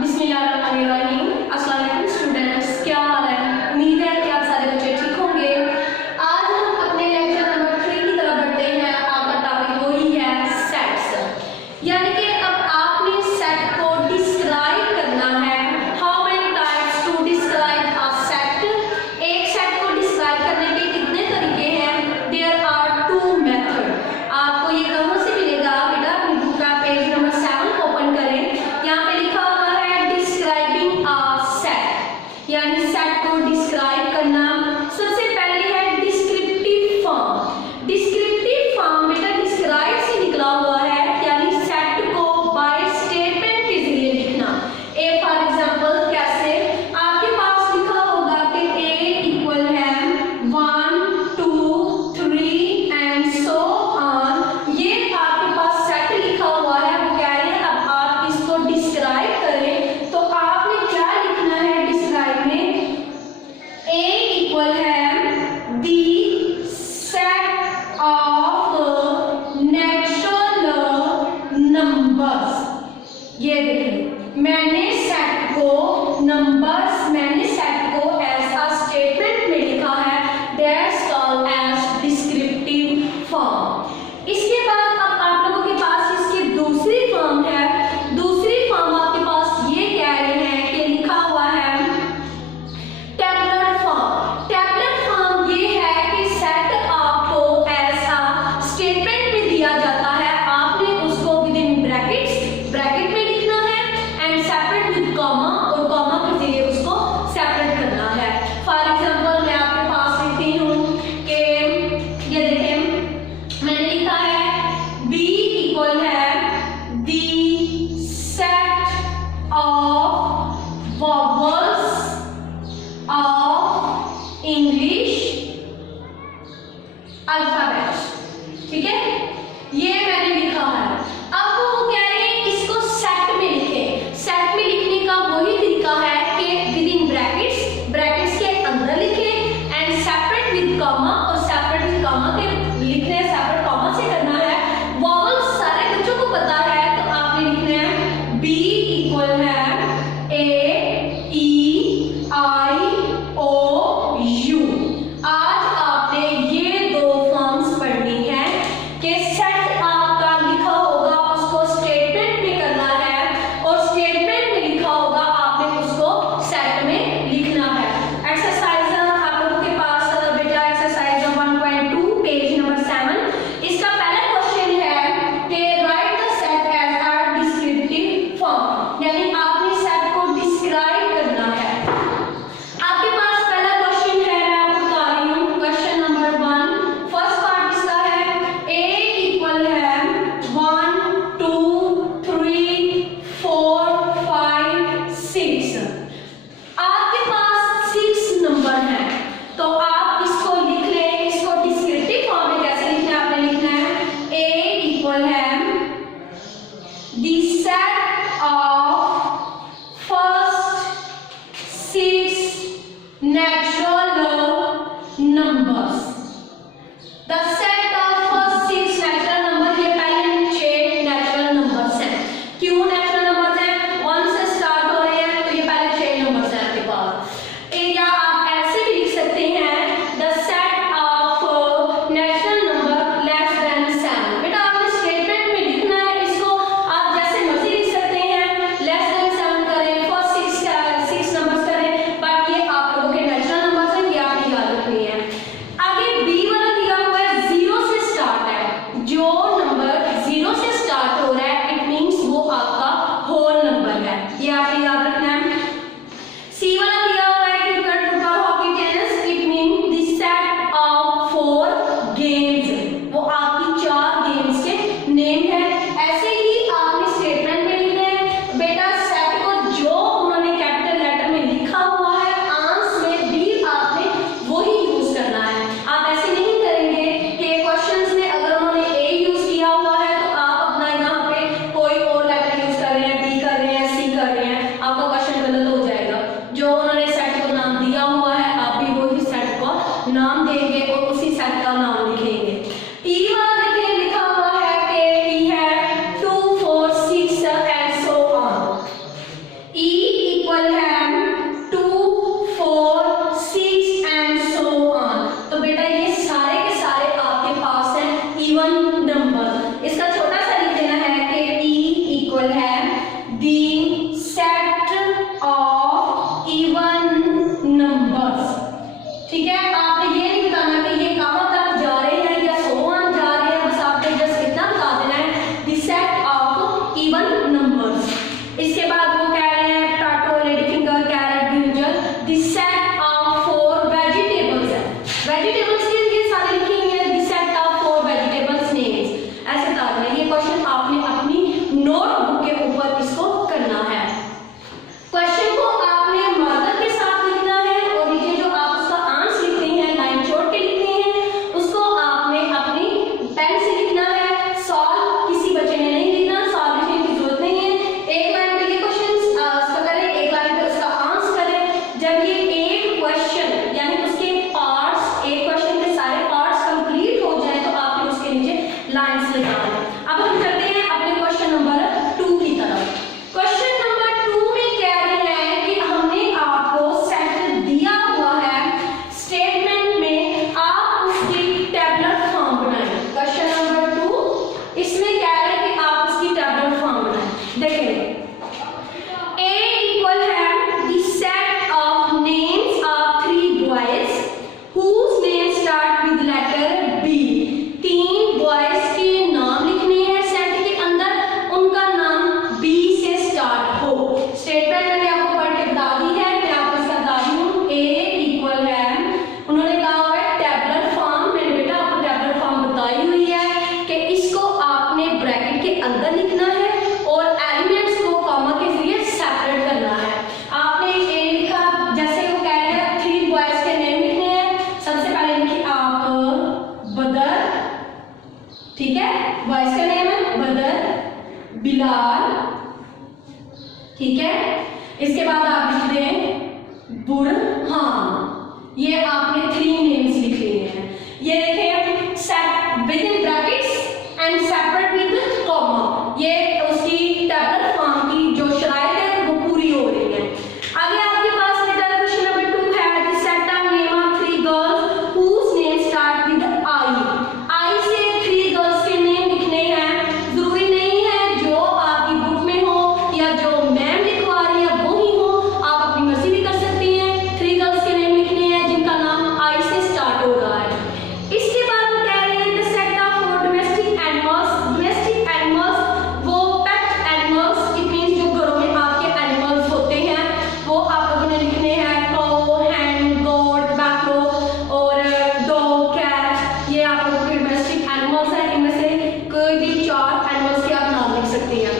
बिस्मिल्लाहिर्रहमानिर्रहीम। अस्सलाम वालेकुम स्टूडेंट्स, क्या हाल है? उम्मीद है कि आप सारे बच्चे ठीक होंगे। आज हम अपने लेक्चर नंबर 3 की तरफ बढ़ते हैं। आपका टॉपिक वही है सेट्स, यानी कि अब आपने सेट को डिस्क्राइब करना है। How many types to describe a set. एक सेट को डिस्क्राइब करने के कितने तरीके हैं? There are 2 method. आपको ये कहाँ से मिलेगा बेटा? अपनी बुक का पेज नंबर 7 ओपन करें। यहाँ पे लिखा हुआ है डिस्क्राइबिंग अ सेट, यानी सेट को डिस्क्राइब करना। सबसे पहले है डिस्क्रिप्टिव फॉर्म। डिस्क्रिप्टिव फॉर्म बेटा डिस्क्राइब से निकला हुआ है, यानी सेट को बाय स्टेटमेंट के जरिए लिखना। ए फॉर एग्जांपल कैसे? आपके पास लिखा होगा कि ए इक्वल है 1 2 3 एंड सो ऑन। ये आपके पास सेट लिखा हुआ है। वो कह रहे हैं अब आप इसको डिस्क्राइब करें, तो आपने क्या लिखना है डिस्क्राइब में? ए इक्वल है the set of natural numbers. ये देखिए मैंने सेट को नंबर्स, मैंने सेट को एज अ स्टेटमेंट में लिखा है। That's called as descriptive form. इसके बाद अब आप लोगों के पास इसकी दूसरी फॉर्म है। दूसरी फॉर्म आपके पास ये कह रहे हैं कि लिखा हुआ है टेबुलर फॉर्म। टेबुलर फॉर्म ये है कि सेट आपको एज अ स्टेटमेंट में दिया जाता है। आपने उसको विद इन ब्रैकेट्स, ब्रैकेट में लिखना है एंड सेपरेट विद कॉमा, और कॉमा के जरिए उसको सेपरेट करना है। फॉर एग्जांपल मैं आपके पास लिखती हूँ कि ये देखें मैंने लिखा है बी इक्वल है the set of vowels of English alphabet. ठीक है, ये मैंने लिखा है। अब वो कह रहे हैं इसको सेट में लिखें। सेट में लिखने का वही तरीका है कि विद इन ब्रैकेट्स, ब्रैकेट्स के अंदर लिखें एंड सेपरेट विद कॉमा, और सेपरेट विद कॉमा के लिखने सेपरेट कॉमा से करना है। वॉवल्स सारे बच्चों को पता है, तो आपने लिखना है बी इक्वल है ए ई आई ओ यू। आज आपने ये दो फॉर्म्स पढ़नी है कि सेट आपका लिखा होगा उसको स्टेटमेंट में करना है, और स्टेटमेंट में लिखा होगा आपने उसको सेट में लिखना है। एक्सरसाइज आप लोगों के पास बेटा एक्सरसाइज 1.2 पेज नंबर 7। इसका पहला क्वेश्चन है कि write the set as a descriptive form, यानी आपने सेट को डिस्क्राइब करना है। आपके पास पहला क्वेश्चन है, मैं आपको बता रही हूँ। क्वेश्चन नंबर 1 फर्स्ट पार्ट इसका है ए इक्वल है 1 2 3 4 5 6। आपके पास 6 नंबर हैं, तो आप इसको लिख लें। इसको डिस्क्रिप्टिव फॉर्म में कैसे लिखना है? आपने लिखना है ए इक्वल है the set of first 6 natural numbers। The set of first 6 natural numbers, ये पहले 6 natural numbers हैं। क्यों natural numbers हैं? 1 से स्टार्ट हो रहे हैं, तो ये पहले 6 numbers हैं आपके पास। या आप ऐसे भी लिख सकते हैं the set of natural number less than 7। बेटा आपने स्टेटमेंट में लिखना है इसको, आप जैसे मर्जी लिख सकते हैं, less than 7 करें, फर्स्ट 6 नंबर्स करें, बट ये आप लोगों के नेचुरल नंबर्स हैं, ये आपने याद रखनी है। आगे बी वाला दिया हुआ है 0 से स्टार्ट है। जो नंबर 0 से स्टार्ट हो रहा है इट मींस वो आपका होल नंबर है, ये आपने याद रखना है। सी वाला दिया हुआ है cricket football hockey tennis, it mean the set of 4 games, वो आपकी 4 गेम्स के नेम है। ऐसे ही आपने स्टेटमेंट में लिखना है। बेटा सेट को जो उन्होंने कैपिटल लेटर में लिखा हुआ है आंस में भी आपने वही यूज करना है। आप ऐसे नहीं करेंगे कि क्वेश्चंस में अगर उन्होंने ए यूज किया हुआ है तो आप अपना यहाँ पे कोई और लेटर यूज कर रहे हैं, बी कर रहे हैं, सी कर रहे हैं। A इक्वल है the set of names of 3 boys whose name start with letter B। 3 boys के नाम लिखने हैं सेट के अंदर, उनका नाम B से स्टार्ट हो। स्टेटमेंट मैंने आपको पढ़ के बता दी है, मैं आपको इसका बता रही हूँ। A इक्वल है, उन्होंने कहा हुआ है टैबुलर फॉर्म। मेरे बेटा आपको टैबुलर फॉर्म बताई हुई है कि इसको आपने ब्रैकेट के अंदर लिखना है और एलिमेंट्स को कॉमा के जरिए सेपरेट करना है। आपने A लिखा, जैसे वो कह रहे हैं 3 बॉयज के नेम लिखने हैं, सबसे पहले लिखिए आप बदर, ठीक है, बॉयज का नेम है बदर, बिलाल, ठीक है। इसके बाद आप लिख दें बुरहान। ये आपने 3 नेम्स लिख लिए हैं। ये देखें set with in brackets and separate with comma, ये उसकी टैबुलर फॉर्म की जो शराइत है वो पूरी हो रही है। आगे आपके पास बेटा क्वेश्चन नंबर 2 है the set of name of 3 girls whose name start with I। I से 3 गर्ल्स के नेम लिखने हैं। जरूरी नहीं है जो आपकी बुक में हो या जो मैम लिखवा रही है वो ही हो, आप अपनी मर्जी भी कर सकती हैं। 3 गर्ल्स के नेम लिखने हैं जिनका नाम I से स्टार्ट हो रहा है। इसके बाद वो कह रहे हैं the set of domestic animals. Domestic animals वो पेट एनिमल्स, इट मींस जो घरों में आपके एनिमल्स होते हैं वो आप लोगों ने लिखने हैं काऊ, हैन, गोट, बैफलो और डॉग, कैट। ये आप लोगों के डोमेस्टिक एनिमल्स हैं। इनमें से कोई भी 4 एनिमल्स के आप नाम लिख सकते हैं।